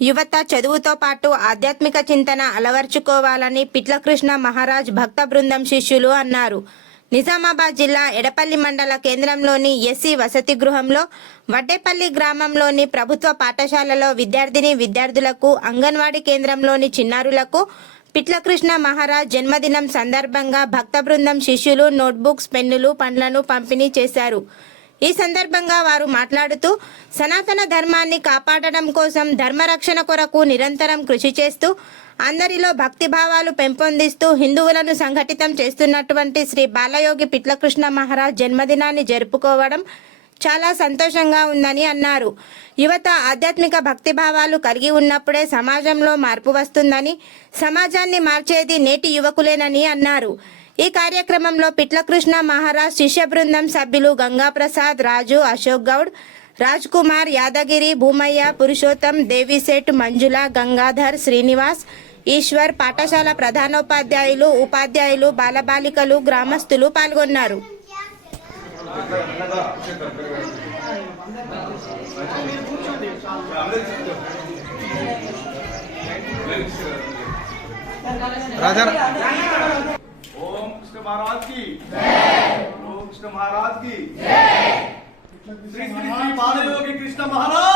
యువత చదువుతో పాటు ఆధ్యాత్మిక చింతన అలవర్చుకోవాలని పిట్లకృష్ణ మహారాజ్ భక్త బృందం శిష్యులు అన్నారు. నిజామాబాద్ జిల్లా ఎడపల్లి మండల కేంద్రంలోని ఎస్సీ వసతి గృహంలో వడ్డేపల్లి గ్రామంలోని ప్రభుత్వ పాఠశాలలో విద్యార్థిని విద్యార్థులకు అంగన్వాడీ కేంద్రంలోని చిన్నారులకు పిట్లకృష్ణ మహారాజ్ జన్మదినం సందర్భంగా భక్త బృందం శిష్యులు నోట్బుక్స్ పెన్నులు పండ్లను పంపిణీ చేశారు. ఈ సందర్భంగా వారు మాట్లాడుతూ సనాతన ధర్మాన్ని కాపాడడం కోసం ధర్మరక్షణ కొరకు నిరంతరం కృషి చేస్తూ అందరిలో భక్తి భావాలు పెంపొందిస్తూ హిందువులను సంఘటితం చేస్తున్నటువంటి శ్రీ బాలయోగి పిట్లకృష్ణ మహారాజ్ జన్మదినాన్ని జరుపుకోవడం చాలా సంతోషంగా ఉందని అన్నారు. యువత ఆధ్యాత్మిక భక్తిభావాలు కలిగి ఉన్నప్పుడే సమాజంలో మార్పు వస్తుందని సమాజాన్ని మార్చేది నేటి యువకులేనని అన్నారు. ఈ కార్యక్రమంలో పిట్లకృష్ణ మహారాజ్ శిష్య బృందం సభ్యులు గంగాప్రసాద్ రాజు అశోక్ గౌడ్ రాజ్ కుమార్ యాదగిరి భూమయ్య పురుషోత్తం దేవిశెట్ మంజుల గంగాధర్ శ్రీనివాస్ ఈశ్వర్ పాఠశాల ప్రధానోపాధ్యాయులు ఉపాధ్యాయులు బాలబాలికలు గ్రామస్తులు పాల్గొన్నారు. कृष्ण महाराज की। जय। कृष्ण महाराज की। श्री श्री श्री कृष्ण महाराज।